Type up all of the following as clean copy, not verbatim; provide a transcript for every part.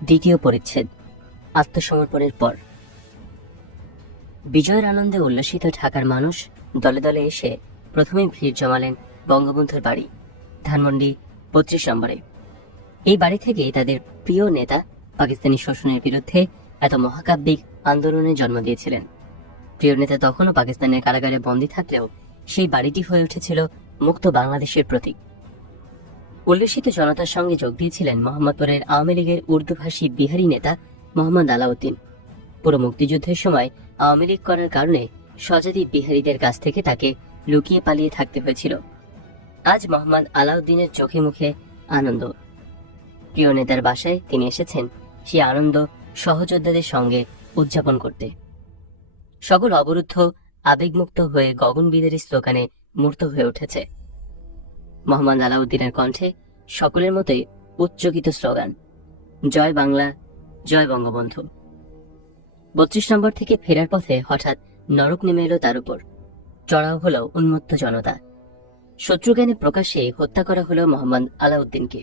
দ্বিতীয় পরিচ্ছেদ। আত্মসমর্পণের পর। বিজয়ের আনন্দে উল্লাসিত ঢাকার মানুষ দলে দলে এসে প্রথমে ভিড় জমালেন বঙ্গবন্ধুর বাড়ি, ধানমন্ডি 32 নম্বরে। এই বাড়ি থেকেই তাদের প্রিয় নেতা পাকিস্তানি শোষণের বিরুদ্ধে এত মহাকাব্যিক আন্দোলনের জন্ম দিয়েছিলেন। প্রিয় নেতা তখনও পাকিস্তানের কারাগারে বন্দী থাকলেও সেই বাড়িটি হয়ে উঠেছিল মুক্ত বাংলাদেশের প্রতীক। উল্লেসিত জনতার সঙ্গে যোগ দিয়েছিলেন মোহাম্মদপুরের আওয়ামী লীগের উর্দুভাষী বিহারি নেতা মোহাম্মদ আলাউদ্দিন। পুরো মুক্তিযুদ্ধের সময় আওয়ামী লীগ করার কারণে স্বজাতি বিহারীদের কাছ থেকে তাকে লুকিয়ে পালিয়ে থাকতে হয়েছিল। আজ মোহাম্মদ আলাউদ্দিনের চোখে মুখে আনন্দ। প্রিয় নেতার বাসায় তিনি এসেছেন সেই আনন্দ সহযোদ্ধাদের সঙ্গে উদযাপন করতে। সকল অবরুদ্ধ আবেগমুক্ত হয়ে গগনবিদারী স্লোগানে মূর্ত হয়ে উঠেছে। মোহাম্মদ আলাউদ্দিনের কণ্ঠে সকলের মতোই উচ্চকিত স্লোগান, জয় বাংলা, জয় বঙ্গবন্ধু। 32 নম্বর থেকে ফেরার পথে হঠাৎ নরক নেমে এলো তার উপর। চড়াও হলো উন্মত্ত জনতা। শত্রুজ্ঞানে প্রকাশ্যে হত্যা করা হলো মোহাম্মদ আলাউদ্দিনকে।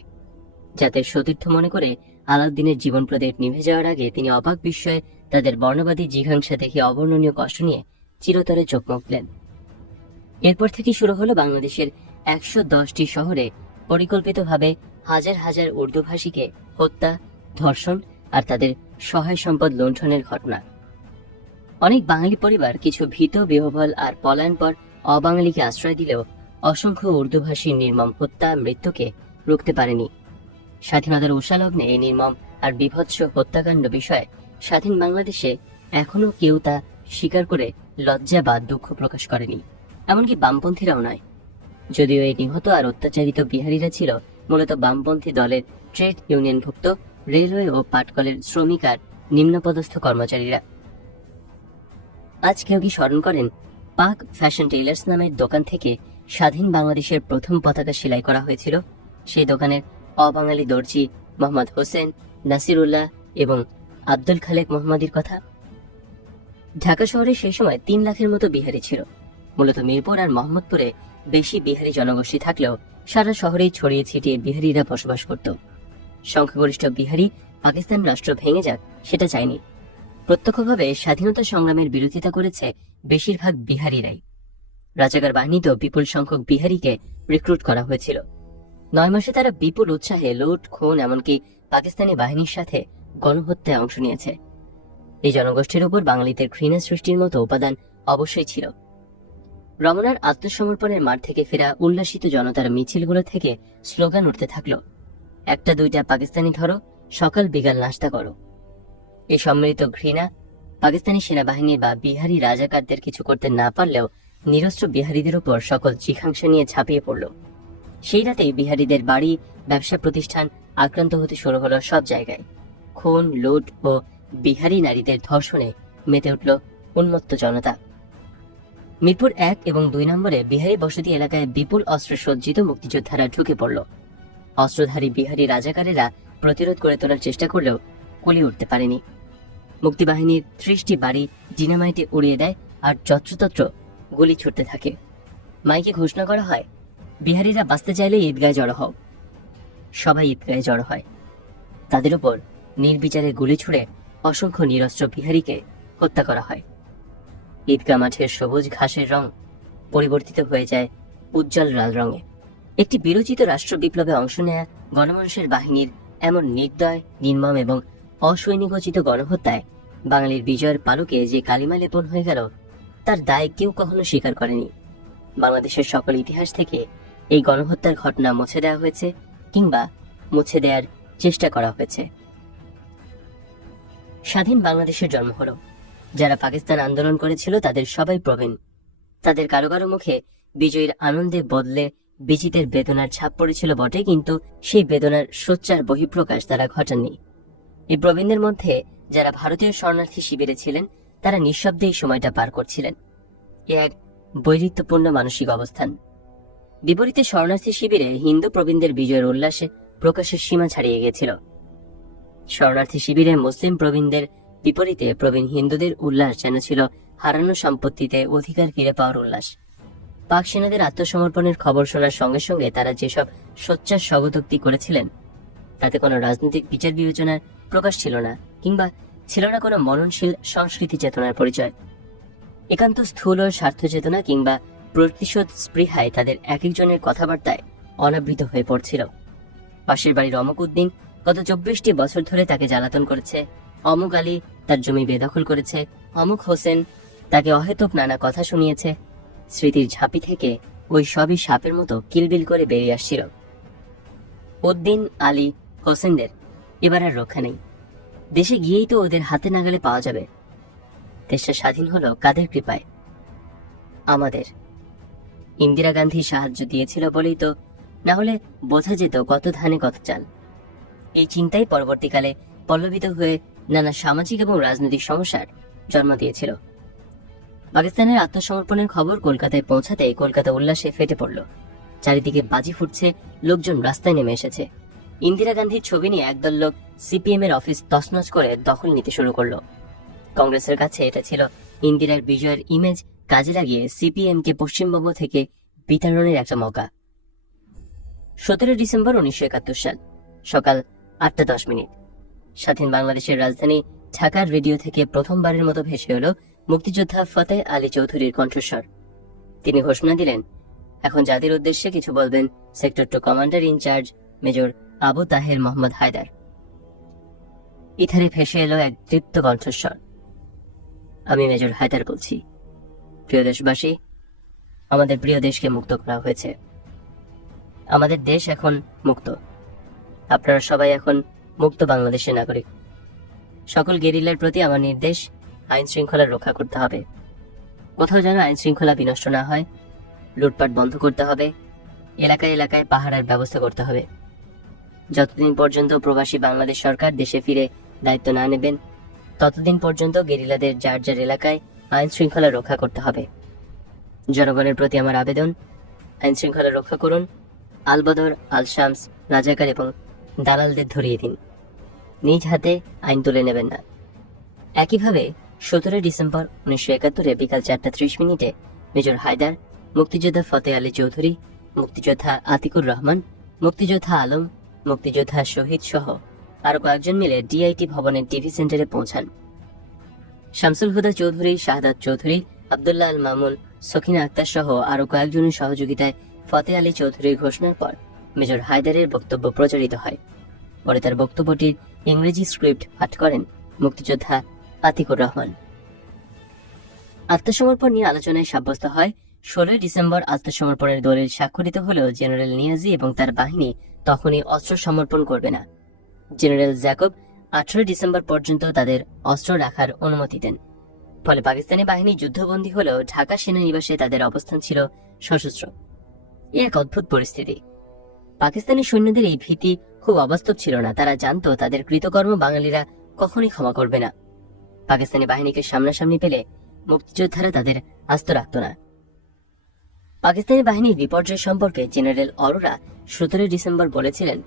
যাতে সতীর্থ মনে করে আলাউদ্দিনের জীবন প্রদীপ নিভে যাওয়ার আগে তিনি অবাক বিস্ময়ে তাদের বর্ণবাদী জিঘাংসা দেখে অবর্ণনীয় কষ্ট নিয়ে চিরতরে চোখ মুখলেন। এরপর থেকে শুরু হলো বাংলাদেশের 110টি শহরে পরিকল্পিতভাবে হাজার হাজার উর্দুভাষীকে হত্যা, ধর্ষণ আর তাদের সহায় সম্পদ লুণ্ঠনের ঘটনা। অনেক বাঙালি পরিবার কিছু ভীত বিহ্বল আর পলায়ন পর অবাঙালিকে আশ্রয় দিলেও অসংখ্য উর্দুভাষীর নির্মম হত্যা মৃত্যুকে রুখতে পারেনি। স্বাধীনতার উষালগ্নে এই নির্মম আর বিভৎস হত্যাকাণ্ড বিষয়ে স্বাধীন বাংলাদেশে এখনো কেউ তা স্বীকার করে লজ্জা বা দুঃখ প্রকাশ করেনি, এমনকি বামপন্থীরাও নয়। যদিও এই নিহত আর অত্যাচারিত বিহারীরা ছিল মূলত বামপন্থী দলের ট্রেড ইউনিয়নভুক্ত রেলওয়ে ও পাটকলের শ্রমিক আর নিম্নপদস্থ কর্মচারীরা। আজ কেউ কি স্মরণ করেন পাক ফ্যাশন টেইলার্স নামের দোকান থেকে স্বাধীন বাংলাদেশের প্রথম পতাকা সেলাই করা হয়েছিল? সেই দোকানের অবাঙালি দর্জি মোহাম্মদ হোসেন, নাসিরুল্লাহ এবং আব্দুল খালেক মোহাম্মদীর কথা। ঢাকা শহরে সেই সময় 3 লাখের মতো বিহারি ছিল। মূলত মিরপুর আর মোহাম্মদপুরে বেশি বিহারি জনগোষ্ঠী থাকলেও সারা শহরেই ছড়িয়ে ছিটিয়ে বিহারিরা বসবাস করত। সংখ্যাগরিষ্ঠ বিহারি পাকিস্তান রাষ্ট্র ভেঙে যাক সেটা চায়নি। প্রত্যক্ষভাবে স্বাধীনতা সংগ্রামের বিরোধিতা করেছে বেশিরভাগ বিহারিরাই। রাজাকার বাহিনীতেও বিপুল সংখ্যক বিহারিকে রিক্রুট করা হয়েছিল। 9 মাসে তারা বিপুল উৎসাহে লুট, খুন, এমনকি পাকিস্তানি বাহিনীর সাথে গণহত্যায় অংশ নিয়েছে। এই জনগোষ্ঠীর উপর বাঙালিদের ঘৃণা সৃষ্টির মতো উপাদান অবশ্যই ছিল। রমনার আত্মসমর্পণের মাঠ থেকে ফেরা উল্লাসিত জনতার মিছিলগুলো থেকে স্লোগান উঠতে থাকলো, 1-2টা পাকিস্তানি ধরো, সকাল বিকাল নাস্তা করো। এই সম্মিলিত ঘৃণা পাকিস্তানি সেনাবাহিনী বা বিহারি রাজাকারদের কিছু করতে না পারলেও নিরস্ত্র বিহারিদের উপর সকল জিঘাংসা নিয়ে ঝাঁপিয়ে পড়ল। সেই রাতেই বিহারিদের বাড়ি, ব্যবসা প্রতিষ্ঠান আক্রান্ত হতে শুরু হলো সব জায়গায়। খুন, লুট ও বিহারি নারীদের ধর্ষণে মেতে উঠল উন্মত্ত জনতা। মিরপুর 1 এবং 2 নম্বরে বিহারি বসতি এলাকায় বিপুল অস্ত্রসজ্জিত মুক্তিযোদ্ধারা ঢুকে পড়ল। অস্ত্রধারী বিহারি রাজাকারেরা প্রতিরোধ করে তোলার চেষ্টা করলেও কুলিয়ে উঠতে পারেনি। মুক্তিবাহিনীর 30টি বাড়ি ডিনামাইটে উড়িয়ে দেয় আর যত্রতত্র গুলি ছুটতে থাকে। মাইকে ঘোষণা করা হয়, বিহারিরা বাঁচতে চাইলে ঈদগায় জড়ো হও। সবাই ঈদগায় জড়ো হয়। তাদের উপর নির্বিচারে গুলি ছুড়ে অসংখ্য নিরস্ত্র বিহারিকে হত্যা করা হয়। ঈদগাহ মাঠের সবুজ ঘাসের রং পরিবর্তিত হয়ে যায় উজ্জ্বল লাল রঙে। একটি বিরোচিত রাষ্ট্র বিপ্লবে অংশ নেয়া গণমানুষের বাহিনীর এমন নির্দয়, নির্মম এবং অসৈনিকোচিত গণহত্যায় বাঙালির বিজয়ের পালকে যে কালিমা লেপন হয়ে গেল তার দায় কেউ কখনো স্বীকার করেনি। বাংলাদেশের সকল ইতিহাস থেকে এই গণহত্যার ঘটনা মুছে দেওয়া হয়েছে কিংবা মুছে দেওয়ার চেষ্টা করা হয়েছে। স্বাধীন বাংলাদেশের জন্ম হলো। যারা পাকিস্তান আন্দোলন করেছিল তাদের সবাই প্রবীণ। তাদের কারো কারো মুখে বিজয়ের আনন্দে বদলে বিজিতের বেদনার ছাপ পড়েছিল বটে, কিন্তু সেই বেদনার সোচ্চার বহিঃপ্রকাশ তারা ঘটাননি। এই প্রবীণদের মধ্যে যারা ভারতীয় শরণার্থী শিবিরে ছিলেন তারা নিঃশব্দে এই সময়টা পার করছিলেন। এ এক বৈরিত্যপূর্ণ মানসিক অবস্থান। বিপরীতে শরণার্থী শিবিরে হিন্দু প্রবীণদের বিজয়ের উল্লাসে প্রকাশের সীমা ছাড়িয়ে গিয়েছিল। শরণার্থী শিবিরে মুসলিম প্রবীণদের বিপরীতে প্রবীণ হিন্দুদের উল্লাস যেন ছিল হারানো সম্পত্তিতে অধিকার ফিরে পাওয়ার উল্লাস। পাক সেনাদের আত্মসমর্পণের খবর শোনার সঙ্গে সঙ্গে তারা যেসব সোচ্চার স্বগতোক্তি করেছিলেন তাতে কোনো রাজনৈতিক বিচার বিবেচনার প্রকাশ ছিল না, কিংবা ছিল না কোনো মননশীল সংস্কৃতি চেতনার পরিচয়। একান্ত স্থূল স্বার্থ চেতনা কিংবা প্রতিশোধ স্পৃহায় তাদের এক একজনের কথাবার্তায় অনাবৃত হয়ে পড়ছিল। পাশের বাড়ির অমুক উদ্দিন গত 24টি বছর ধরে তাকে জ্বালাতন করেছে, অমুক আলী তার জমি বেদখল করেছে, অমুক হোসেন তাকে অহেতুক নানা কথা শুনিয়েছে। স্মৃতির ঝাঁপি থেকে ওই সবই সাপের মতো কিলবিল করে বেরিয়ে আসছিল। উদ্দিন, আলী, হোসেনদের এবার আর রক্ষা নেই। দেশে গিয়েই তো ওদের হাতে নাগালে পাওয়া যাবে। দেশটা স্বাধীন হলো কাদের কৃপায়? আমাদের। ইন্দিরা গান্ধী সাহায্য দিয়েছিল বলেই তো, না হলে বোঝা যেত কত ধানে কত চাল। এই চিন্তাই পরবর্তীকালে পল্লবিত হয়ে নানা সামাজিক এবং রাজনৈতিক সমস্যার জন্ম দিয়েছিল। পাকিস্তানের আত্মসমর্পণের খবর কলকাতায় পৌঁছাতে কলকাতা উল্লাসে ফেটে পড়ল। চারিদিকে বাজি ফুটছে, লোকজন রাস্তায় নেমে এসেছে। ইন্দিরা গান্ধীর ছবি নিয়ে একদল লোক সিপিএম এর অফিস তছনছ করে দখল নিতে শুরু করলো। কংগ্রেসের কাছে এটা ছিল ইন্দিরার বিজয়ের ইমেজ কাজে লাগিয়ে সিপিএম কে পশ্চিমবঙ্গ থেকে বিতাড়নের একটা মৌকা। 17 ডিসেম্বর 1971 সাল, সকাল 8:10। স্বাধীন বাংলাদেশের রাজধানী ঢাকার রেডিও থেকে প্রথমবারের মতো ভেসে এলো মুক্তিযোদ্ধা ফতেহ আলী চৌধুরীর কণ্ঠস্বর। তিনি ঘোষণা দিলেন, এখন জাতির উদ্দেশ্যে কিছু বলবেন sector 2 commander in charge major Abu Taher Mohammad Haider. ইথারে ভেসে এলো এক তৃপ্ত কণ্ঠস্বর। আমি মেজর হায়দার বলছি। প্রিয় দেশবাসী, আমাদের প্রিয় দেশকে মুক্ত করা হয়েছে। আমাদের দেশ এখন মুক্ত। আপনারা সবাই এখন মুক্ত বাংলাদেশের নাগরিক। সকল গেরিলার প্রতি আমার নির্দেশ, আইন শৃঙ্খলা রক্ষা করতে হবে। কোথাও যেন আইন শৃঙ্খলা বিনষ্ট না হয়। লুটপাট বন্ধ করতে হবে। এলাকায় এলাকায় পাহারার ব্যবস্থা করতে হবে। যতদিন পর্যন্ত প্রবাসী বাংলাদেশ সরকার দেশে ফিরে দায়িত্ব না নেবেন, ততদিন পর্যন্ত গেরিলাদের যার যার এলাকায় আইন শৃঙ্খলা রক্ষা করতে হবে। জনগণের প্রতি আমার আবেদন, আইন শৃঙ্খলা রক্ষা করুন। আলবদর, আল শামস, রাজাকার এবং দালালদের ধরিয়ে দিন। নিজ হাতে আইন তুলে নেবেন না। একইভাবে 17 ডিসেম্বর 1971 বিকাল 4:30 মেজর হায়দার, মুক্তিযোদ্ধা ফতেহ আলী চৌধুরী, মুক্তিযোদ্ধা আতিকুর রহমান, মুক্তিযোদ্ধা আলম, মুক্তিযোদ্ধা শহীদ সহ আরো কয়েকজন মিলে ডিআইটি ভবনের টিভি সেন্টারে পৌঁছান। শামসুল হুদা চৌধুরী, শাহাদাত চৌধুরী, আব্দুল্লাহ আল মামুন, সখিনা আক্তার সহ আরো কয়েকজনের সহযোগিতায় ফতেহ আলী চৌধুরীর ঘোষণার পর মেজর হায়দারের বক্তব্য প্রচারিত হয়। পরে তার বক্তব্যটির ইংরেজি স্ক্রিপ্ট পাঠ করেন মুক্তিযোদ্ধা আতিকুর রহমান। আত্মসমর্পণ নিয়ে আলোচনায় সাব্যস্ত হয় 16 ডিসেম্বর আত্মসমর্পণের দলিল স্বাক্ষরিত হলেও জেনারেল নিয়াজি এবং তার বাহিনী তখনই অস্ত্র সমর্পণ করবে না। জেনারেল জ্যাকব 18 ডিসেম্বর পর্যন্ত তাদের অস্ত্র রাখার অনুমতি দেন। ফলে পাকিস্তানি বাহিনী যুদ্ধবন্দী হলেও ঢাকা সেনানিবাসে তাদের অবস্থান ছিল সশস্ত্র। এক অদ্ভুত পরিস্থিতি। পাকিস্তানি সৈন্যদের এই ভীতি খুব অবাস্তব ছিল না। তারা জানতো তাদের কৃতকর্ম বাঙালিরা কখনই ক্ষমা করবে না। পাকিস্তানি বাহিনীকে সামনাসামনি পেলে মুক্তিযোদ্ধারা তাদের আস্ত রাখত না। পাকিস্তানি বাহিনীর বিপর্যয় সম্পর্কে জেনারেল অরোরা 17 ডিসেম্বর বলেছিলেন,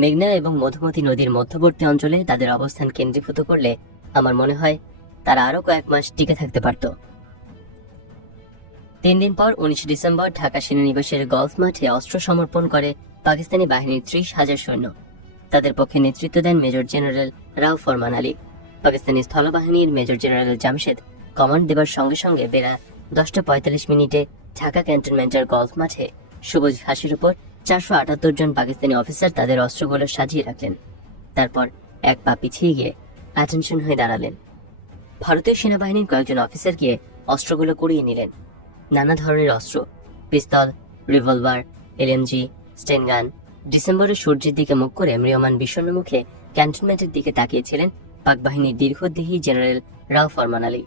মেঘনা এবং মধুমতি নদীর মধ্যবর্তী অঞ্চলে তাদের অবস্থান কেন্দ্রীভূত করলে আমার মনে হয় তারা আরো কয়েক মাস টিকে থাকতে পারত। 3 দিন পর 19 ডিসেম্বর ঢাকা সেনানিবাসের গলফ মাঠে অস্ত্র সমর্পণ করে পাকিস্তানি বাহিনীর 30,000 সৈন্য। তাদের পক্ষে নেতৃত্ব দেন মেজর জেনারেল রাও ফরমান আলী। পাকিস্তানি স্থলবাহিনীর মেজর জেনারেল জামশেদ কমান্ড দেবার সঙ্গে সঙ্গে বেলা 10:45 ঢাকা ক্যান্টনমেন্টের গলফ মাঠে সবুজ ঘাসের উপর 478 জন পাকিস্তানি অফিসার তাদের অস্ত্রগুলো সাজিয়ে রাখলেন। তারপর এক পা পিছিয়ে গিয়ে অ্যাটেনশন হয়ে দাঁড়ালেন। ভারতীয় সেনাবাহিনীর কয়েকজন অফিসার গিয়ে অস্ত্রগুলো কুড়িয়ে নিলেন। নানা ধরনের অস্ত্র, পিস্তল, রিভলভার, এলএমজি, স্টেনগান। ডিসেম্বরের সূর্যের দিকে মুখ করে ম্রিয়মান বিষণ্ণ মুখে ক্যান্টনমেন্টের দিকে তাকিয়েছিলেন পাক বাহিনীর দীর্ঘদেহী জেনারেল রাও ফরমান আলী।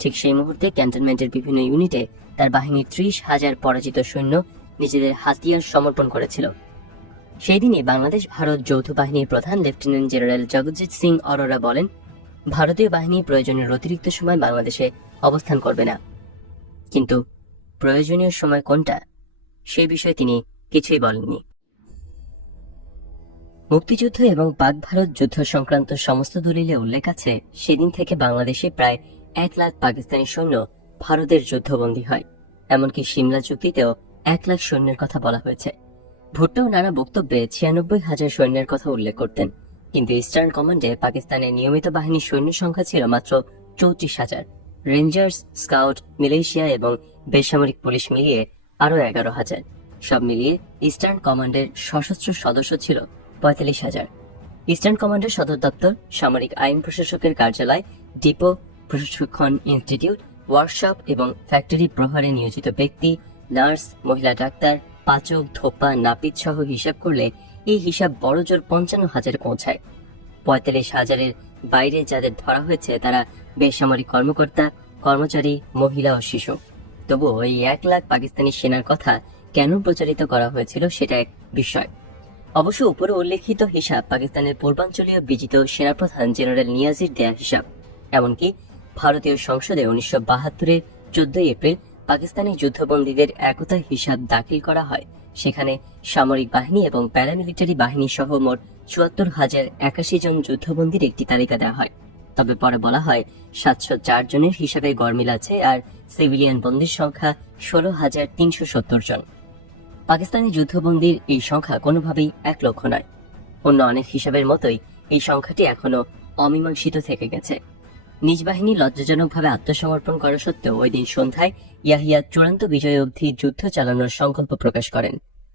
ঠিক সেই মুহূর্তে ক্যান্টনমেন্টের বিভিন্ন ইউনিটে তার বাহিনীর 30,000 পরাজিত সৈন্য নিজেদের হাতিয়ার সমর্পণ করেছিল। সেই দিনই বাংলাদেশ ভারত যৌথ বাহিনীর প্রধান লেফটেন্যান্ট জেনারেল জগজিৎ সিং অরোরা বলেন, ভারতীয় বাহিনী প্রয়োজনের অতিরিক্ত সময় বাংলাদেশে অবস্থান করবে না। কিন্তু প্রয়োজনীয় সময় কোনটা, সেই বিষয়ে তিনি কিছুই বলেননি। মুক্তিযুদ্ধ এবং পাক ভারত যুদ্ধ সংক্রান্ত সমস্ত দলিলে উল্লেখ আছে, সেদিন থেকে বাংলাদেশে প্রায় 1 লাখ পাকিস্তানি সৈন্য ভারতের যুদ্ধবন্দী হয়। এমনকি সিমলা চুক্তিতেও 1 লাখ সৈন্যের কথা বলা হয়েছে। ভুট্টো নানা বক্তব্যে 96,000 সৈন্যের কথা উল্লেখ করতেন। কিন্তু ইস্টার্ন কমান্ডে পাকিস্তানের নিয়মিত বাহিনীর সৈন্য সংখ্যা ছিল মাত্র 34,000। রেঞ্জার্স, স্কাউট, মিলিশিয়া এবং বেসামরিক পুলিশ মিলিয়ে আরো 11,000। সব মিলিয়ে ইস্টার্ন কমান্ডের সশস্ত্র সদস্য ছিল 45,000। ইস্টার্ন কমান্ডের সদর দপ্তর, সামরিক আইন প্রশাসকের কার্যালয়, ডিপো, প্রশিক্ষণ ইনস্টিটিউট, ওয়ার্কশপ এবং ফ্যাক্টরি প্রহরে নিয়োজিত ব্যক্তি, নার্স, মহিলা ডাক্তার, পাচক, ধোপা, নাপিত সহ হিসাব করলে এই হিসাব বড়জোর 55,000 পৌঁছায়। 45,000-এর বাইরে যাদের ধরা হয়েছে তারা বেসামরিক কর্মকর্তা, কর্মচারী, মহিলা ও শিশু। তবুও এই 1 লাখ পাকিস্তানি সেনার কথা কেন প্রচারিত করা হয়েছিল সেটা এক বিষয়। অবশ্য উপরে উল্লেখিত হিসাব পাকিস্তানের পূর্বাঞ্চলীয় বিজিত সেনাপ্রধান জেনারেল নিয়াজির দেয়া হিসাব। এমনকি ভারতীয় সংসদে 1972-এর 14 এপ্রিল পাকিস্তানি যুদ্ধবন্দীদের একতা হিসাব দাখিল করা হয়। সেখানে সামরিক বাহিনী এবং প্যারামিলিটারি বাহিনী সহ মোট 74,081 জন যুদ্ধবন্দীর একটি তালিকা দেওয়া হয়। তবে পরে বলা হয় 704 জনের হিসাবে গরমিল আছে, আর সিভিলিয়ান বন্দীর সংখ্যা 16,370 জন। পাকিস্তানি যুদ্ধবন্দীর এই সংখ্যা কোনোভাবেই 1 লক্ষ নয়। অন্য অনেক হিসাবের মতোই এই সংখ্যাটি এখনো অমীমাংসিত থেকে গেছে। নিজ বাহিনী লজ্জাজনকভাবে আত্মসমর্পণ করা সত্ত্বেও ওই দিন সন্ধ্যায় ইয়াহিয়া চূড়ান্ত বিজয় অবধি যুদ্ধ চালানোর সংকল্প প্রকাশ করেন।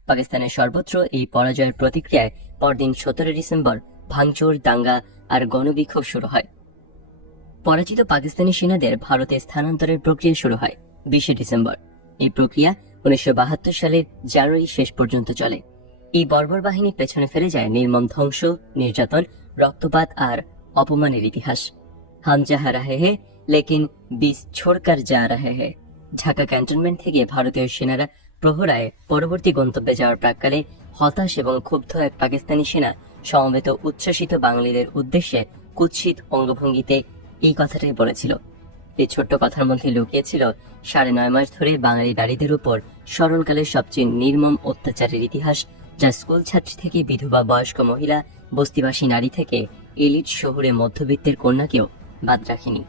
পাকিস্তানের সর্বত্র এই পরাজয়ের প্রতিক্রিয়ায় পরদিন 17 ডিসেম্বর ভাঙচুর, দাঙ্গা আর গণবিক্ষোভ শুরু হয়। পরাজিত পাকিস্তানি সেনাদের ভারতে স্থানান্তরের প্রক্রিয়া শুরু হয় 20 ডিসেম্বর। এই প্রক্রিয়া 1972 সালের জানুয়ারি শেষ পর্যন্ত চলে। এই বর্বর বাহিনী পেছনে ফেলে যায় নির্মম ধ্বংস, নির্যাতন, রক্তপাত আর অপমানের ইতিহাস। হাম যাহা রাহে হে লেকিন বিষ ছোড়কর যা রাহে হে। ঢাকা ক্যান্টনমেন্ট থেকে ভারতীয় সেনারা প্রহরায় পরবর্তী গন্তব্যে যাওয়ার প্রাক্কালে হতাশ এবং ক্ষুব্ধ এক পাকিস্তানি সেনা সমবেত উচ্ছ্বসিত বাঙালিদের উদ্দেশ্যে কুৎসিত অঙ্গভঙ্গিতে এই কথাটাই বলেছিল। এই ছোট্ট কথার মধ্যে লুকিয়েছিল 9.5 মাস ধরে বাঙালি নারীদের উপর স্মরণকালের সবচেয়ে নির্মম অত্যাচারের ইতিহাস, যা স্কুল ছাত্রী থেকে বিধবা বয়স্ক মহিলা, বস্তিবাসী নারী থেকে এলিট শহুরে মধ্যবিত্তের কন্যাকেও বাদ রাখেনি।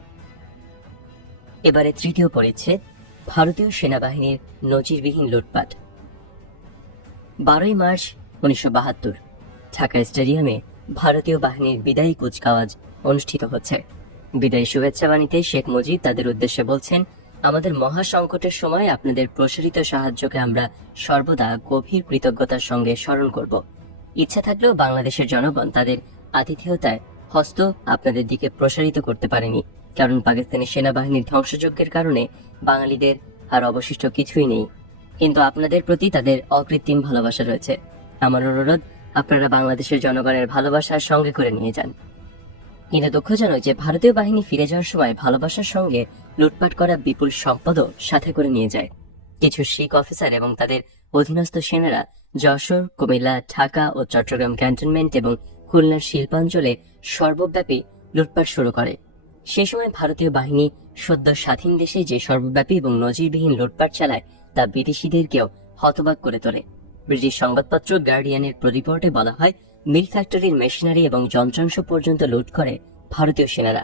এবারে তৃতীয় পরিচ্ছেদ, ভারতীয় সেনাবাহিনীর নজিরবিহীন লুটপাট। 12 মার্চ 1972 ঢাকা স্টেডিয়ামে ভারতীয় বাহিনীর বিদায়ী কুচকাওয়াজ অনুষ্ঠিত হচ্ছে। বিদায়ী শুভেচ্ছা বাণীতে শেখ মুজিব তাদের উদ্দেশ্যে বলছেন, আমাদের মহা সংকটের সময় আপনাদের প্রসারিত সাহায্যকে আমরা সর্বদা গভীর কৃতজ্ঞতার সঙ্গে স্মরণ করব। ইচ্ছা থাকলেও বাংলাদেশের জনগণ তাদের আতিথেয়তায় হস্ত আপনাদের দিকে প্রসারিত করতে পারেনি, কারণ পাকিস্তানি সেনাবাহিনীর ধ্বংসযজ্ঞের কারণে বাঙালিদের আর অবশিষ্ট কিছুই নেই। কিন্তু আপনাদের প্রতি তাদের অকৃত্রিম ভালোবাসা রয়েছে। আমার অনুরোধ, আপনারা বাংলাদেশের জনগণের ভালোবাসার সঙ্গে করে নিয়ে যান। কিন্তু দুঃখজনক যে ভারতীয় বাহিনী ফিরে যাওয়ার সময় ভালোবাসার সঙ্গে লুটপাট করা বিপুল সম্পদও সাথে করে নিয়ে যায়। কিছু শিখ অফিসার এবং তাদের অধীনস্থ সেনারা যশোর, কুমিল্লা, ঢাকা ও চট্টগ্রাম ক্যান্টনমেন্ট এবং খুলনার শিল্পাঞ্চলে সর্বব্যাপী লুটপাট শুরু করে। সে সময় ভারতীয় বাহিনী সদ্য স্বাধীন দেশে যে সর্বব্যাপী এবং নজিরবিহীন লুটপাট চালায় তা বিদেশিদেরকেও হতবাক করে তোলে। ব্রিটিশ সংবাদপত্র গার্ডিয়ানের রিপোর্টে বলা হয়, মিল ফ্যাক্টরির মেশিনারি এবং যন্ত্রাংশ পর্যন্ত লুট করে ভারতীয় সেনারা।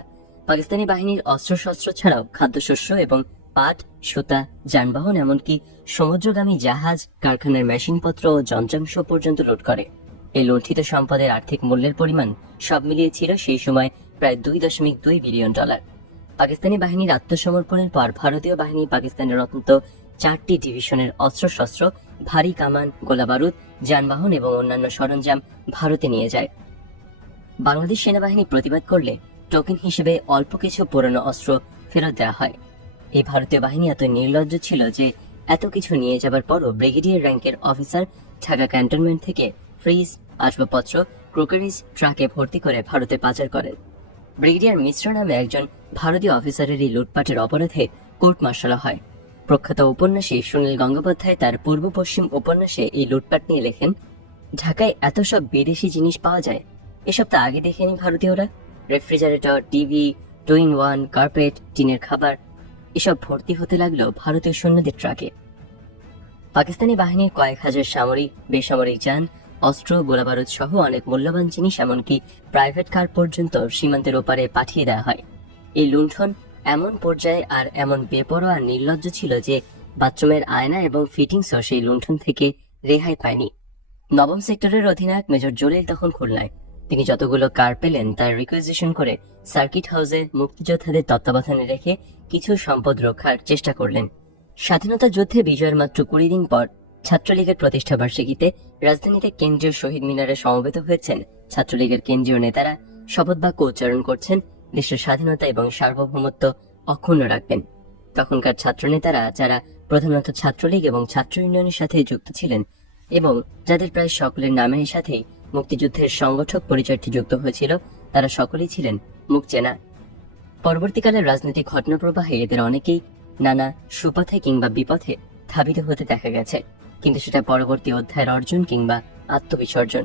পাকিস্তানি বাহিনীর অস্ত্রশস্ত্র ছাড়াও খাদ্যশস্য এবং পাট, সুতা, যানবাহন, এমনকি সমুদ্রগামী জাহাজ, কারখানার মেশিনপত্র ও যন্ত্রাংশ পর্যন্ত লুট করে। এই লুণ্ঠিত সম্পদের আর্থিক মূল্যের পরিমাণ সব মিলিয়ে ছিল সেই সময় প্রায় $2.2 বিলিয়ন। পাকিস্তানি বাহিনীর আত্মসমর্পণের পর ভারতীয় বাহিনী পাকিস্তানের অন্তত 4টি ডিভিশনের অস্ত্রশস্ত্র, ভারী কামান, গোলাবারুদ, যানবাহন এবং অন্যান্য সরঞ্জাম ভারতে নিয়ে যায়। বাংলাদেশ সেনাবাহিনী প্রতিবাদ করলে টোকেন হিসেবে অল্প কিছু পুরনো অস্ত্র ফেরত দেওয়া হয়। এই ভারতীয় বাহিনী এত নির্লজ্জ ছিল যে এত কিছু নিয়ে যাবার পরও ব্রিগেডিয়ার র্যাঙ্কের অফিসার ঢাকা ক্যান্টনমেন্ট থেকে ফ্রিজ, আসবাবপত্র, ক্রোকারিজ ট্রাকে ভর্তি করে ভারতে পাচার করেন। ব্রিগেডিয়ার মিশ্র নামে একজন ভারতীয় অফিসারের এই লুটপাটের অপরাধে কোর্ট মার্শাল হয়। প্রখ্যাত উপন্যাসী সুনীল গঙ্গোপাধ্যায় তার পূর্ব পশ্চিম উপন্যাসে এই লুটপাট নিয়ে লেখেন, ঢাকায় এত সব বিদেশি জিনিস পাওয়া যায়, এসব তো আগে দেখেনি ভারতীয়রা। রেফ্রিজারেটর, টিভি, 2-in-1, কার্পেট, টিনের খাবার, এসব ভর্তি হতে লাগলো ভারতীয় সৈন্যদের ট্রাকে। পাকিস্তানি বাহিনীর কয়েক হাজার সামরিক, বেসামরিক যান, অস্ত্র, গোলাবারুদ সহ অনেক মূল্যবান জিনিস, এমনকি প্রাইভেট কার পর্যন্ত সীমান্তের ওপারে পাঠিয়ে দেওয়া হয়। এই লুণ্ঠন এমন পর্যায়ে আর এমন বেপরোয়া নির্লজ্জ ছিল যে বাথরুমের আয়না এবং ফিটিংসও সেই লুণ্ঠন থেকে রেহাই পায়নি। 9ম সেক্টরের অধিনায়ক মেজর জলিল তখন খুলনায়। তিনি যতগুলো কার পেলেন তার রিকুইজিশন করে সার্কিট হাউসে মুক্তিযোদ্ধাদের তত্ত্বাবধানে রেখে কিছু সম্পদ রক্ষার চেষ্টা করলেন। স্বাধীনতা যুদ্ধে বিজয়ের মাত্র 20 দিন পর ছাত্রলীগের প্রতিষ্ঠা বার্ষিকীতে রাজধানীতে কেন্দ্রীয় শহীদ মিনারে সমবেত হয়েছেন ছাত্রলীগের কেন্দ্রীয় নেতারা। শপথ বাক্য উচ্চারণ করছেন দেশের স্বাধীনতা এবং সার্বভৌমত্ব অক্ষুণ্ণ রাখবেন। তখনকার ছাত্রনেতারা, যারা প্রধানত ছাত্রলীগ এবং ছাত্র ইউনিয়নের সাথে যুক্ত ছিলেন এবং যাদের প্রায় সকলের নামের সাথেই মুক্তিযুদ্ধের সংগঠক পরিচয়টি যুক্ত হয়েছিল, তারা সকলেই ছিলেন মুখ চেনা। পরবর্তীকালের রাজনৈতিক ঘটনাপ্রবাহে এদের অনেকেই নানা সুপথে কিংবা বিপথে ধাবিত হতে দেখা গেছে, কিন্তু সেটা পরবর্তী অধ্যায়ের অর্জন কিংবা আত্মবিসর্জন।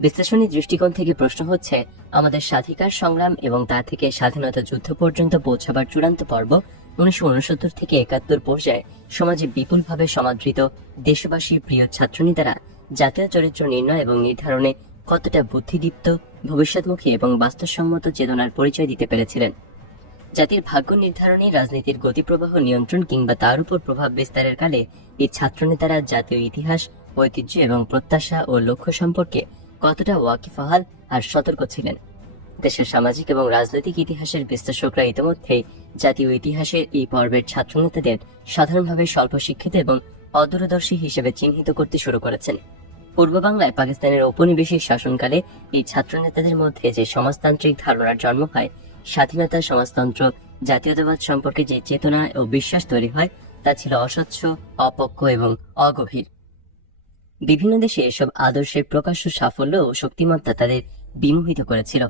বিশ্লেষণী দৃষ্টিকোণ থেকে প্রশ্ন হচ্ছে, আমাদের স্বাধিকার সংগ্রাম এবং তা থেকে স্বাধীনতা যুদ্ধ পর্যন্ত পৌঁছাবার চূড়ান্ত পর্ব 1969 থেকে 71 পর্যায়ে সমাজে বিপুলভাবে সমাদৃত দেশবাসীর প্রিয় ছাত্রনেতারা জাতীয় চরিত্র নির্ণয় এবং নির্ধারণে কতটা বুদ্ধিদীপ্ত, ভবিষ্যৎমুখী এবং বাস্তবসম্মত চেতনার পরিচয় দিতে পেরেছিলেন। জাতির ভাগ্য নির্ধারণে, রাজনীতির গতিপ্রবাহ নিয়ন্ত্রণ কিংবা তার উপর প্রভাব বিস্তারের কালে এই ছাত্রনেতারা জাতীয় ইতিহাস, ঐতিহ্য এবং প্রত্যাশা ও লক্ষ্য সম্পর্কে কতটা ওয়াকিফাহাল আর সতর্ক ছিলেন। দেশের সামাজিক এবং রাজনৈতিক ইতিহাসের বিশ্লেষকরা ইতিমধ্যেই জাতীয় ইতিহাসের এই পর্বের ছাত্রনেতাদের সাধারণভাবে স্বল্প শিক্ষিত এবং অদূরদর্শী হিসেবে চিহ্নিত করতে শুরু করেছেন। পূর্ব বাংলায় পাকিস্তানের ঔপনিবেশিক শাসনকালে এই ছাত্রনেতাদের মধ্যে যে সমাজতান্ত্রিক ধারণার জন্ম হয়, স্বাধীনতা, সমাজতন্ত্র, জাতীয়তাবাদ সম্পর্কে যে চেতনা ও বিশ্বাস তৈরি হয়, তা ছিল অস্বচ্ছ, অপক্ষ এবং অগভীর। বিভিন্ন দেশে এসব আদর্শের প্রকাশ্য সাফল্য ও শক্তিমত্তা তাদের বিমোহিত করেছিল,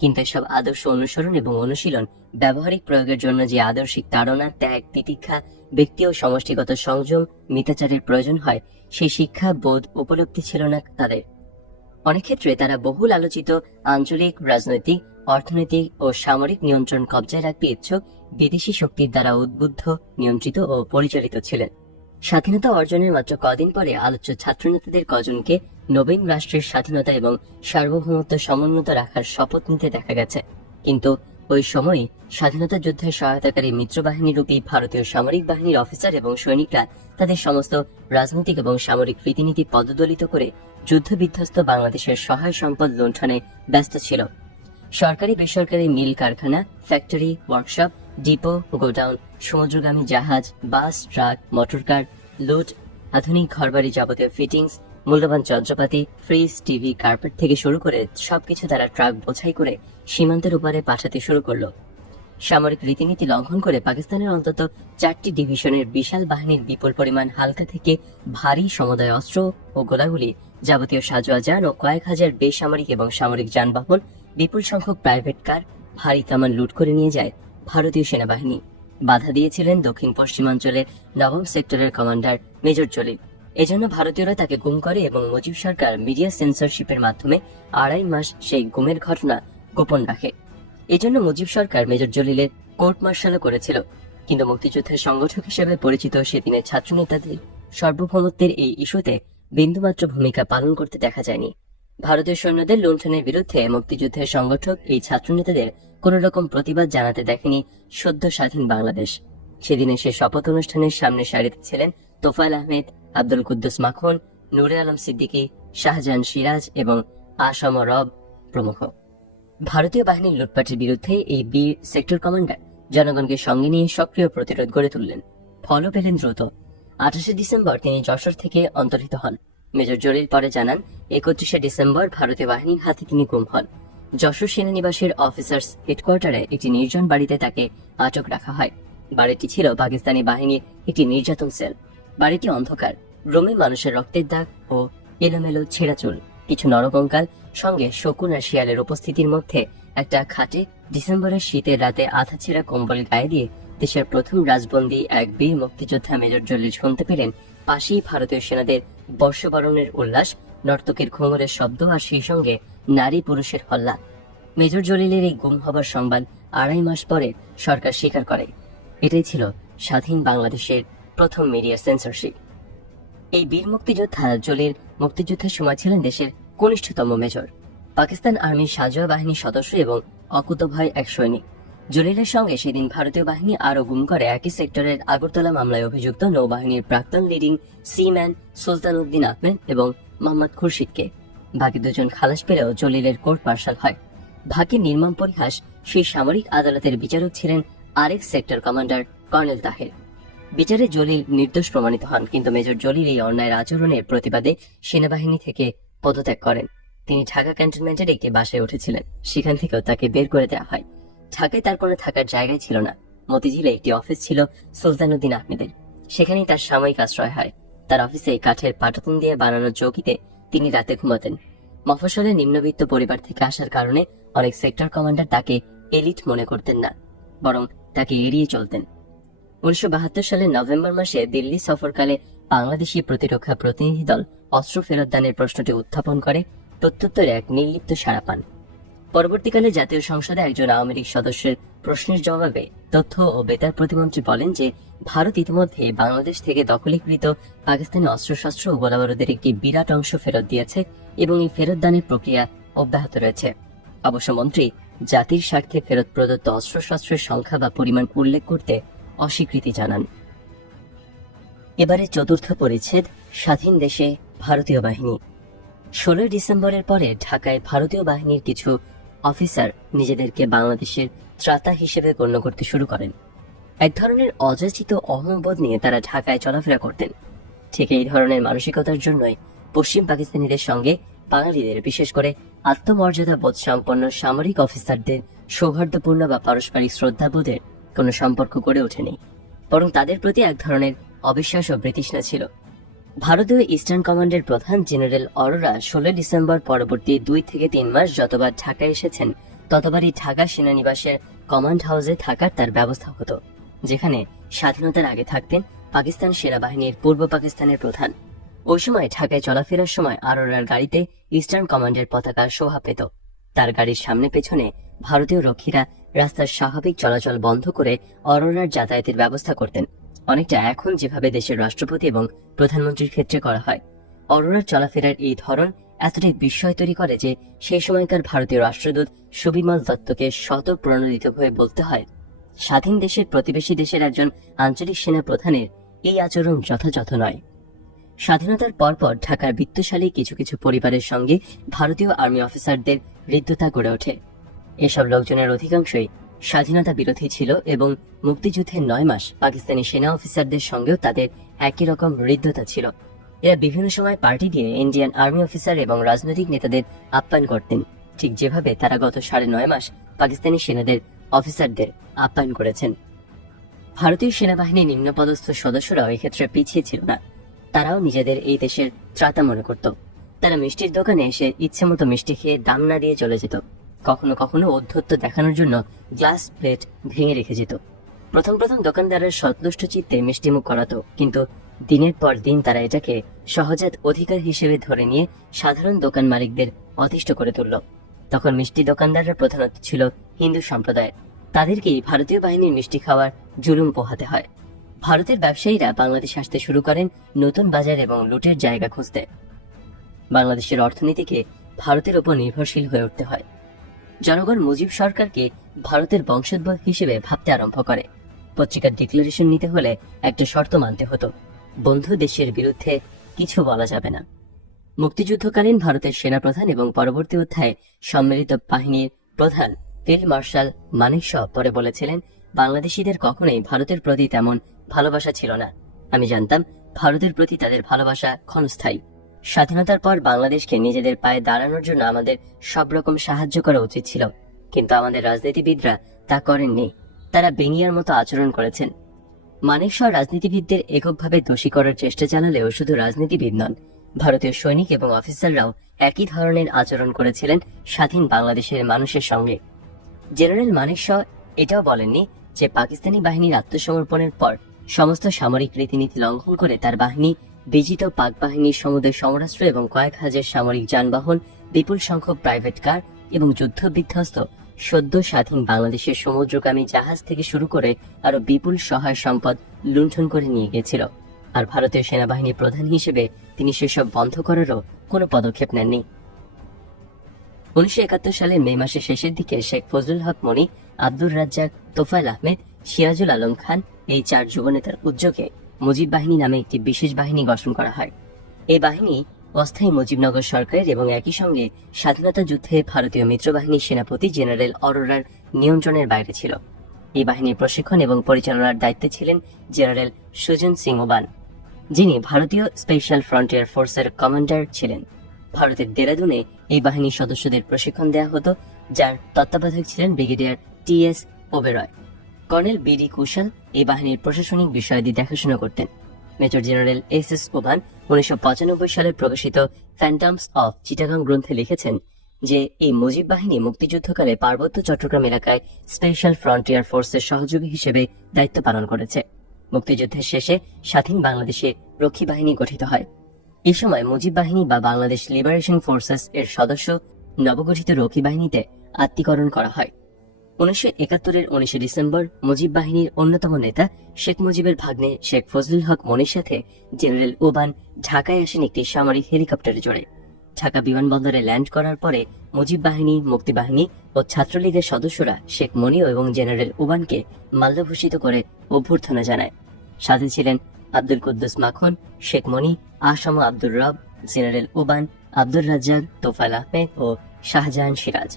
কিন্তু এসব আদর্শ অনুসরণ এবং অনুশীলন ব্যবহারিক প্রয়োগের জন্য যে আদর্শিক তাড়না, ত্যাগ, তিতিক্ষা, ব্যক্তি ও সমষ্টিগত সংযম, মিতাচারের প্রয়োজন হয়, সেই শিক্ষা বোধ উপলব্ধি ছিল না তাদের। অনেক ক্ষেত্রে তারা বহুল আলোচিত আঞ্চলিক, রাজনৈতিক, অর্থনৈতিক ও সামরিক নিয়ন্ত্রণ কবজায় রাখতে ইচ্ছুক বিদেশি শক্তির দ্বারা উদ্বুদ্ধ, নিয়ন্ত্রিত ও পরিচালিত ছিলেন। স্বাধীনতা অর্জনের মাত্র কদিন পরে আলোচ্য ছাত্রনেতাদের কজনকে নবীন রাষ্ট্রের স্বাধীনতা এবং সার্বভৌমত্ব সমুন্নত রাখার শপথ নিতে দেখা গেছে, কিন্তু ওই সময়ই স্বাধীনতা যুদ্ধের সহায়তাকারী মিত্রবাহিনীরূপী ভারতীয় সামরিক বাহিনীর অফিসার এবং সৈনিকরা তাদের সমস্ত রাজনৈতিক এবং সামরিক রীতিনীতি পদদলিত করে যুদ্ধবিধ্বস্ত বাংলাদেশের সহায় সম্পদ লুণ্ঠনে ব্যস্ত ছিল। সরকারি বেসরকারি মিল, কারখানা, ফ্যাক্টরি, ওয়ার্কশপ, ডিপো, গোডাউন, সমুদ্রগামী জাহাজ, বাস, ট্রাক, মোটরকার, লুট, আধুনিক ঘরবাড়ি যাবতীয় ফিটিংস, মূল্যবান যন্ত্রপাতি, ফ্রিজ, টিভি, কার্পেট থেকে শুরু করে সবকিছু তারা ট্রাক বোঝাই করে সীমান্তের উপরে পাঠাতে শুরু করলো। সামরিক রীতিনীতি লঙ্ঘন করে পাকিস্তানের অন্তত 4টি ডিভিশনের বিশাল বাহিনীর বিপুল পরিমাণ হালকা থেকে ভারী সমুদায় অস্ত্র ও গোলাগুলি, যাবতীয় সাজোয়াজান ও কয়েক হাজার বেসামরিক এবং সামরিক যানবাহন, বিপুল সংখ্যক প্রাইভেট কার, ভারী কামান লুট করে নিয়ে যায় ভারতীয় সেনাবাহিনী। বাধা দিয়েছিলেন দক্ষিণ পশ্চিমাঞ্চলের 9ম সেক্টরের কমান্ডার মেজর জলিল। এজন্য ভারতীয়রা তাকে গুম করে এবং মুজিব সরকার মিডিয়া সেন্সরশিপের মাধ্যমে 2.5 মাস সেই গুমের ঘটনা গোপন রাখে। এজন্য মুজিব সরকার মেজর জলিলের কোর্ট মার্শালও করেছিল, কিন্তু মুক্তিযুদ্ধের সংগঠক হিসেবে পরিচিত সেদিনের ছাত্রনেতাদের সার্বভৌমত্বের এই ইস্যুতে বিন্দুমাত্র ভূমিকা পালন করতে দেখা যায়নি। ভারতীয় সৈন্যদের লুণ্ঠনের বিরুদ্ধে মুক্তিযুদ্ধের সংগঠক এই ছাত্রনেতাদের কোন রকম প্রতিবাদ জানাতে দেখেনি সদ্য স্বাধীন বাংলাদেশ। সেদিনে সে শপথ অনুষ্ঠানের সামনে সারিতে ছিলেন তোফায়েল আহমেদ, আব্দুল কুদ্দুস মাখন, নূরে আলম সিদ্দিকী, শাহজাহান সিরাজ এবং আসম রব প্রমুখ। ভারতীয় বাহিনীর লুটপাটের বিরুদ্ধে এই বীর সেক্টর কমান্ডার জনগণকে সঙ্গে নিয়ে সক্রিয় প্রতিরোধ গড়ে তুললেন। ফলও পেলেন দ্রুত। 28 ডিসেম্বর তিনি যশোর থেকে অন্তর্হিত হন। মেজর জলিল পরে জানান, 31 ডিসেম্বর ভারতীয় বাহিনীর হাতে তিনি গুম হন। যশোর সেনানিবাসের অফিসার্স হেডকোয়ার্টারে একটি নির্জন বাড়িতে তাকে আটক রাখা হয়। বাড়িটি ছিল পাকিস্তানি বাহিনীর একটি নির্যাতন সেল। বাড়িটি অন্ধকার, রোমে মানুষের রক্তের দাগ ও এলোমেলো ছেঁড়া চুল, কিছু নরকঙ্কাল, সঙ্গে শকুন আর শিয়ালের উপস্থিতির মধ্যে একটা খাটে ডিসেম্বরের শীতের রাতে আধা ছেঁড়া কম্বল গায়ে দিয়ে দেশের প্রথম রাজবন্দী এক বীর মুক্তিযোদ্ধা মেজর জলিল শুনতে পেলেন পাশেই ভারতীয় সেনাদের বর্ষবরণের উল্লাস, নর্তকের ঘুঙুরের শব্দ আর সেই সঙ্গে নারী পুরুষের হল্লা। মেজর জলিলের এই গুম হবার সংবাদ 2.5 মাস পরে সরকার স্বীকার করে। এটাই ছিল স্বাধীন বাংলাদেশের প্রথম মিডিয়া সেন্সরশিপ। এই বীর মুক্তিযোদ্ধা জলিল মুক্তিযুদ্ধের সময় ছিলেন দেশের কনিষ্ঠতম মেজর, পাকিস্তান আর্মির সাঁজোয়া বাহিনীর সদস্য এবং অকুতোভয় এক সৈনিক। জলিলের সঙ্গে সেদিন ভারতীয় বাহিনী আরো গুম করে একই সেক্টরের আগরতলা মামলায় অভিযুক্ত নৌবাহিনীর প্রাক্তন লিডিং সিম্যান সুলতান উদ্দিন আহমেদ এবং মোহাম্মদ খুরশিদকে। বাকি দুজন খালাস পেলেও জলিলের কোর্ট মার্শাল হয়। ভাগ্যের নির্মম পরিহাস, সেই সামরিক আদালতের বিচারক ছিলেন আরেক সেক্টর কমান্ডার কর্নেল তাহের। বিচারে জলিল নির্দোষ প্রমাণিত হন, কিন্তু মেজর জলিল এই অন্যায়ের আচরণের প্রতিবাদে সেনাবাহিনী থেকে পদত্যাগ করেন। তিনি ঢাকা ক্যান্টনমেন্টের একটি বাসায় উঠেছিলেন, সেখান থেকেও তাকে বের করে দেওয়া হয়। ঢাকায় তার কোনো থাকার জায়গায় ছিল না। মতিঝিলে একটি অফিস ছিল সুলতানুদ্দিন আহমেদের, সেখানেই তার সাময়িক আশ্রয় হয়। তার অফিসে কাঠের পাটাতন দিয়ে বানানো চৌকিতে তিনি রাতে ঘুমাতেন। মফস্বলের নিম্নবিত্ত পরিবার থেকে আসার কারণে অনেক সেক্টর কমান্ডার তাকে এলিট মনে করতেন না, বরং তাকে এড়িয়ে চলতেন। 1972 সালের নভেম্বর মাসে দিল্লি সফরকালে বাংলাদেশি প্রতিরক্ষা প্রতিনিধি দল অস্ত্র ফেরত দানের প্রশ্নটি উত্থাপন করে। প্রত্যুত্তরে এক নির্লিপ্ত সাড়া পান। পরবর্তীকালে জাতীয় সংসদে একজন আওয়ামী লীগ সদস্যের প্রশ্নের জবাবে তথ্য ও বেতার প্রতিমন্ত্রী বলেন যে ভারত ইতিমধ্যে বাংলাদেশ থেকে দখলীকৃত পাকিস্তানি অস্ত্রশস্ত্র ও গোলাবারুদের একটি বিরাট অংশ ফেরত দিয়েছে এবং এই ফেরত দানের প্রক্রিয়া অব্যাহত রয়েছে। অবশ্য মন্ত্রী জাতির স্বার্থে ফেরত প্রদত্ত অস্ত্রশস্ত্রের সংখ্যা বা পরিমাণ উল্লেখ করতে অস্বীকৃতি জানান। এবারে চতুর্থ পরিচ্ছেদ, স্বাধীন দেশে ভারতীয় বাহিনী। 16 ডিসেম্বরের পরে ঢাকায় ভারতীয় বাহিনীর কিছু অফিসার নিজেদেরকে বাংলাদেশের ত্রাতা হিসেবে গণ্য করতে শুরু করেন। এক ধরনের অযাচিত অহংবোধ নিয়ে তারা ঢাকায় চলাফেরা করতেন। ঠিক এই ধরনের মানসিকতার জন্যই পশ্চিম পাকিস্তানিদের সঙ্গে বাঙালিদের, বিশেষ করে আত্মমর্যাদা বোধ সম্পন্ন সামরিক অফিসারদের সৌহার্দ্যপূর্ণ বা পারস্পরিক শ্রদ্ধাবোধের কোনো সম্পর্ক গড়ে ওঠেনি, বরং তাদের প্রতি এক ধরনের অবিশ্বাস ও বিতৃষ্ণা ছিল। ভারতীয় ইস্টার্ন কমান্ডের প্রধান জেনারেল অরোরা 16 ডিসেম্বর পরবর্তী 2 থেকে 3 মাস যতবার ঢাকায় এসেছেন, ততবারই ঢাকা সেনানিবাসের কমান্ড হাউসে থাকার তার ব্যবস্থা হতো, যেখানে স্বাধীনতার আগে থাকতেন পাকিস্তান সেনাবাহিনীর পূর্ব পাকিস্তানের প্রধান। ওই সময় ঢাকায় চলাফেরার সময় আরোরার গাড়িতে ইস্টার্ন কমান্ডের পতাকা শোভা পেত। তার গাড়ির সামনে পেছনে ভারতীয় রক্ষীরা রাস্তার স্বাভাবিক চলাচল বন্ধ করে অরোরার যাতায়াতের ব্যবস্থা করতেন, অনেকটা এখন যেভাবে দেশের রাষ্ট্রপতি এবং প্রধানমন্ত্রীর ক্ষেত্রে করা হয়। অরোরার চলাফেরার এই ধরন এতটাই বিস্ময় তৈরি করে যে সেই সময়কার ভারতীয় রাষ্ট্রদূত সুবিমল দত্তকে স্বতঃপ্রণোদিত হয়ে বলতে হয়, স্বাধীন দেশের প্রতিবেশী দেশের একজন আঞ্চলিক সেনা প্রধানের এই আচরণ যথাযথ নয়। স্বাধীনতার পরপর ঢাকার বিত্তশালী কিছু কিছু পরিবারের সঙ্গে ভারতীয় আর্মি অফিসারদের হৃদ্যতা গড়ে ওঠে। এসব লোকজনের অধিকাংশই স্বাধীনতা বিরোধী ছিল এবং মুক্তিযুদ্ধের 9 মাস পাকিস্তানি সেনা অফিসারদের সঙ্গেও তাদের একই রকম হৃদ্যতা ছিল। এরা বিভিন্ন সময় পার্টি দিয়ে ইন্ডিয়ান আর্মি অফিসার এবং রাজনৈতিক নেতাদের আপ্যায়ন করতেন, ঠিক যেভাবে তারা গত 9.5 মাস পাকিস্তানি সেনাদের অফিসারদের আপ্যায়ন করেছেন। ভারতীয় সেনাবাহিনীর নিম্নপদস্থ সদস্যরাও এক্ষেত্রে পিছিয়ে ছিল না। তারাও নিজেদের এই দেশের ত্রাতা মনে করত। তারা মিষ্টির দোকানে এসে ইচ্ছে মতো মিষ্টি খেয়ে দাম না দিয়ে চলে যেত। কখনো কখনো ঔদ্ধত্য দেখানোর জন্য গ্লাস প্লেট ভেঙে রেখে যেত। প্রথম দোকানদারের সন্তুষ্ট চিত্তে মিষ্টিমুখ করাতো, কিন্তু দিনের পর দিন তারা এটাকে সহজাত অধিকার হিসেবে ধরে নিয়ে সাধারণ দোকান মালিকদের অতিষ্ঠ করে তুলল। তখন মিষ্টি দোকানদাররা প্রধানত ছিল হিন্দু সম্প্রদায়ের। তাদেরকেই ভারতীয় বাহিনীর মিষ্টি খাওয়ার জুলুম পোহাতে হয়। ভারতের ব্যবসায়ীরা বাংলাদেশে আসতে শুরু করেন নতুন বাজার এবং লুটের জায়গা খুঁজতে। বাংলাদেশের অর্থনীতিকে ভারতের উপর নির্ভরশীল হয়ে উঠতে হয়। জনগণ মুজিব সরকারকে ভারতের বংশোদ্ভূত হিসেবে ভাবতে আরম্ভ করে। পত্রিকার ডিক্লারেশন নিতে হলে একটা শর্ত মানতে হতো, বন্ধু দেশের বিরুদ্ধে কিছু বলা যাবে না। মুক্তিযুদ্ধকালীন ভারতের সেনাপ্রধান এবং পরবর্তী অধ্যায়ে সম্মিলিত বাহিনীর প্রধান ফিল্ড মার্শাল মানেক শ পরে বলেছিলেন, বাংলাদেশিদের কখনোই ভারতের প্রতি তেমন ভালোবাসা ছিল না। আমি জানতাম ভারতের প্রতি তাদের ভালোবাসা ক্ষণস্থায়ী। স্বাধীনতার পর বাংলাদেশকে নিজেদের পায়ে দাঁড়ানোর জন্য আমাদের সব রকম সাহায্য করা উচিত ছিল, কিন্তু আমাদের রাজনীতিবিদরা তা করেননি। তারা বেঙ্গিয়ার মতো আচরণ করেছেন। মানেক শ রাজনীতিবিদদের এককভাবে দোষী করার চেষ্টা চালালেও শুধু রাজনীতিবিদ নন, ভারতীয় সৈনিক এবং অফিসাররাও একই ধরনের আচরণ করেছিলেন স্বাধীন বাংলাদেশের মানুষের সঙ্গে। জেনারেল মানেক শ এটাও বলেননি যে পাকিস্তানি বাহিনীর আত্মসমর্পণের পর সমস্ত সামরিক রীতিনীতি লঙ্ঘন করে তার বাহিনী বিজিত পাক বাহিনীর সমুদ্র সমরাস্ত্র এবং কয়েক হাজার সামরিক যানবাহন, বিপুল সংখ্যক প্রাইভেট কার এবং যুদ্ধ বিধ্বস্ত সদ্য স্বাধীন বাংলাদেশের সমুদ্রগামী জাহাজ থেকে শুরু করে আরো বিপুল সহায় সম্পদ লুণ্ঠন করে নিয়ে গিয়েছিল। আর ভারতীয় সেনাবাহিনীর প্রধান হিসেবে তিনি সেসব বন্ধ করারও কোনো পদক্ষেপ নেননি। 1971 সালের মে মাসের শেষের দিকে শেখ ফজলুল হক মনি, আব্দুর রাজ্জাক, তোফায়েল আহমেদ, সিরাজুল আলম খান এই 4 যুবনেতার উদ্যোগে মুজিব বাহিনী নামে একটি বিশেষ বাহিনী গঠন করা হয়। এই বাহিনী অস্থায়ী মুজিবনগর সরকারের এবং একই সঙ্গে স্বাধীনতা যুদ্ধে ভারতীয় মিত্রবাহিনীর সেনাপতি জেনারেল অরোরার নিয়ন্ত্রণের বাইরে ছিল। এই বাহিনীর প্রশিক্ষণ এবং পরিচালনার দায়িত্বে ছিলেন জেনারেল সুজন সিং ওবান, যিনি ভারতীয় স্পেশাল ফ্রন্টিয়ার ফোর্সের কমান্ডার ছিলেন। ভারতের দেরাদুনে এই বাহিনীর সদস্যদের প্রশিক্ষণ দেওয়া হতো, যার তত্ত্বাবধায়ক ছিলেন brigadier T S. Oberoi. Colonel B D. Kushal এই বাহিনীর প্রশাসনিক বিষয়াদি দেখাশোনা করতেন। Major general SS. ওবান 1995 সালে প্রকাশিত ফ্যান্টমস অফ চিটাগাং গ্রন্থে লিখেছেন যে এই মুজিব বাহিনী মুক্তিযুদ্ধকালে পার্বত্য চট্টগ্রাম এলাকায় স্পেশাল ফ্রন্টিয়ার ফোর্সের সহযোগী হিসেবে দায়িত্ব পালন করেছে। মুক্তিযুদ্ধের শেষে স্বাধীন বাংলাদেশে রক্ষী বাহিনী গঠিত হয়। এই সময় মুজিব বাহিনী বা বাংলাদেশ লিবারেশন ফোর্সেস এর সদস্য নবগঠিত রক্ষী বাহিনীতে আত্মীকরণ করা হয়। 1971-এর 19 ডিসেম্বর মুজিব বাহিনীর অন্যতম নেতা শেখ মুজিবের ভাগ্নে শেখ ফজলুল হক মনির সাথে জেনারেল ওবান ঢাকায় আসেন একটি সামরিক হেলিকপ্টারে চড়ে। ঢাকা বিমানবন্দরে ল্যান্ড করার পরে মুজিব বাহিনী, মুক্তিবাহিনী ও ছাত্রলীগের সদস্যরা শেখ মনি এবং জেনারেল ওবানকে মাল্যভূষিত করে অভ্যর্থনা জানায়। সাথে ছিলেন আব্দুল কুদ্দুস মাখন, শেখ মনি, আসামা আব্দুর রব, জেনারেল ওবান, আব্দুর রাজ্জাক, তোফায়েল আহমেদ ও শাহজাহান সিরাজ।